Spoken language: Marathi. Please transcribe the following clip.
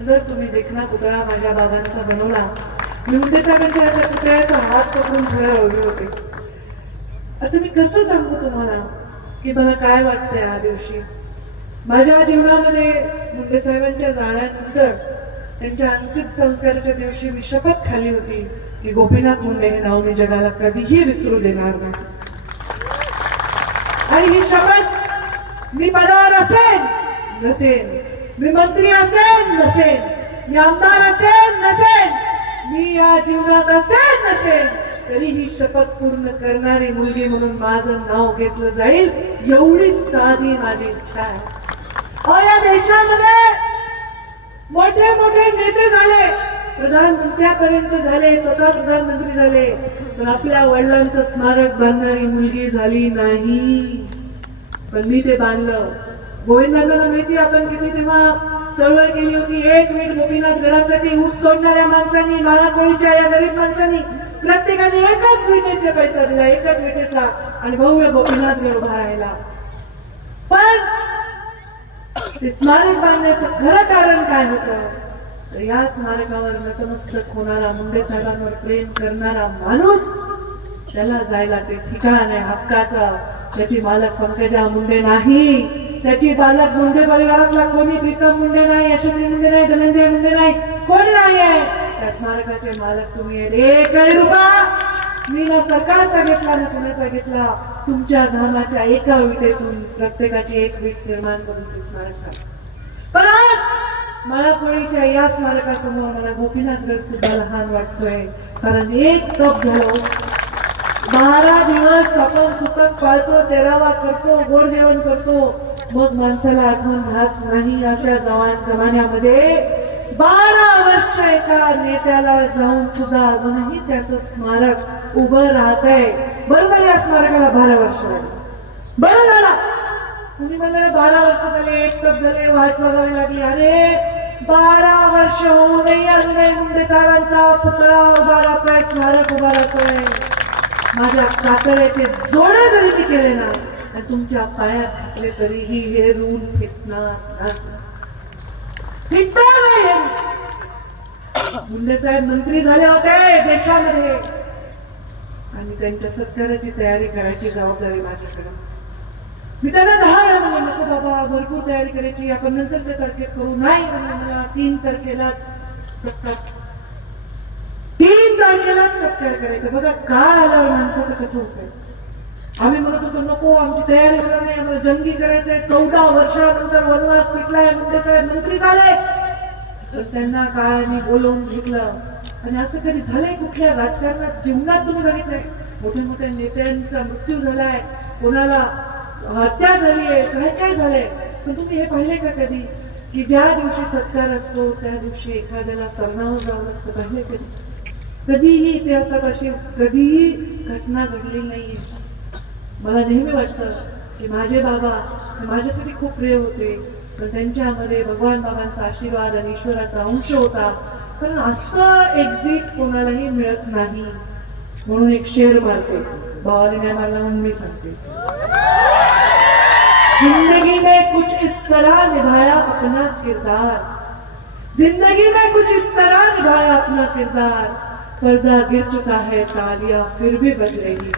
सुंदर तुम्ही देखना पुतळा माझ्या बाबांचा बनवला. मी मुंडे साहेबांच्या त्या पुतळ्याचा हात पकडून खरं रवले होते. आता मी कसं सांगू तुम्हाला की मला काय वाटतंय या दिवशी. माझ्या जीवनामध्ये मुंडे साहेबांच्या जाण्यानंतर त्यांच्या अंतिम संस्काराच्या दिवशी मी शपथ खाल्ली होती की गोपीनाथ मुंडे हे नाव मी जगाला कधीही विसरू देणार नाही. आणि ही शपथ मी पदावर असेन नसेन, मी मंत्री असेन नसेन, मी आमदार असेन नसेन, मी या जीवनात असेन नसेन, तरी ही शपथ पूर्ण करणारी मुलगी म्हणून माझं नाव घेतलं जाईल एवढीच साधी माझी इच्छा आहे. या देशामध्ये मोठे मोठे नेते झाले, प्रधानमंत्र्यापर्यंत झाले, स्वतः प्रधानमंत्री झाले, पण आपल्या वडिलांचं स्मारक बांधणारी मुलगी झाली नाही. पण मी ते बांधलं. गोविंदांना माहिती आपण किती तेव्हा चळवळ केली होती. 1 वीट गोपीनाथ गडासाठी ऊस तोडणाऱ्या माणसांनी, माळाकोळीच्या या गरीब माणसांनी प्रत्येकाने एकाच विटेचा पैसा दिला, एकाच विटेचा, आणि भव्य गोपीनाथ गड उभा राहिला. पण ते स्मारक बांधण्याचं खरं कारण काय होतं, तर या स्मारकावर नतमस्तक होणारा, मुंडे साहेबांवर प्रेम करणारा माणूस, त्याला जायला ते ठिकाण आहे हक्काचं. त्याची मालक पंकजा मुंडे नाही, त्याची मालक मुंडे परिवारातला कोणी, प्रीतम मुंडे नाही, यशस्वी मुंडे नाही, धनंजय मुंडे नाही, कोणी नाही आहे. त्या स्मारकाचे मालक तुम्ही. 1 रुपया मी ना सरकारचा घेतला ना कोणाचा घेतला, तुमच्या घामाच्या एका विटेतून प्रत्येकाची 1 वीट निर्माण करून ते स्मारक झालं. पण आज माळाकोळीच्या या स्मारकासमोर मला गोपीनाथगड सुद्धा लहान वाटतोय. कारण 1 कप झालो, 12 दिवस आपण सुतक पाळतो, 13वा करतो, गोड जेवण करतो, मग माणसाला आठवण राहत नाही. अशा जमान्यामध्ये 12 वर्ष एका नेत्याला जाऊन सुद्धा अजूनही त्याचं स्मारक उभं राहत आहे. बरं झालं या स्मारकाला 12 वर्ष झाली. बरं झाला. तुम्ही मला 12 वर्ष झाले, 1 कप झाले, वाट बघावी लागली. अरे 12 वर्ष होऊनही अजूनही मुंडे साहेबांचा पुतळा उभा राहतोय, स्मारक उभा राहतोय. माझ्या कातड्याचे जोडे जरी मी केले ना आणि तुमच्या पायात घातले तरीही हे ऋण फिटणार नाही. मुंडे साहेब मंत्री झाले होते देशामध्ये, आणि त्यांच्या सत्काराची तयारी करायची जबाबदारी माझ्याकडे. मी त्यांना 10 वेळा म्हणलं नको बाबा, भरपूर तयारी करायची, आपण नंतरच्या तारखेत करू. नाही म्हणलं, मला 3 तारखेलाच सत्कार, 3 तारखेलाच सत्कार करायचा. बघा काळ आल्यावर माणसाचं कसं होतंय. आम्ही म्हणत होतो नको, आमची तयारी होणार नाही, आम्हाला जंगी करायचंय. 14 वर्षानंतर वनवास पिटलाय, मुंडे साहेब मंत्री झाले, तर त्यांना काळाने बोलवून घेतलं. आणि असं कधी झालंय कुठल्या राजकारणात, जीवनात तुम्ही बघितलंय? मोठ्या मोठ्या नेत्यांचा मृत्यू झालाय, कोणाला हत्या झालीये, काय काय झालंय, पण तुम्ही हे पाहिले का कधी की ज्या दिवशी सत्कार असतो त्या दिवशी एखाद्याला सरणावं जावं लागतं? पाहिले कधी? कधीही इतिहासात अशी कधीही घटना घडली नाहीये. मला नेहमी वाटतं की माझे बाबा माझ्यासाठी खूप प्रिय होते, पण त्यांच्यामध्ये भगवान बाबांचा आशीर्वाद आणि ईश्वराचा अंश होता. कारण असं एक्झिट कोणालाही मिळत नाही. म्हणून एक शेर मारते, बाबाने नाही मारला म्हणून मी सांगते. जिंदगी में कुछ इस तरह निभाया अपना किरदार, जिंदगी में कुछ इस तरह निभाया अपना किरदार, पर्दा गिर चुका है तालियां फिर भी बज रही.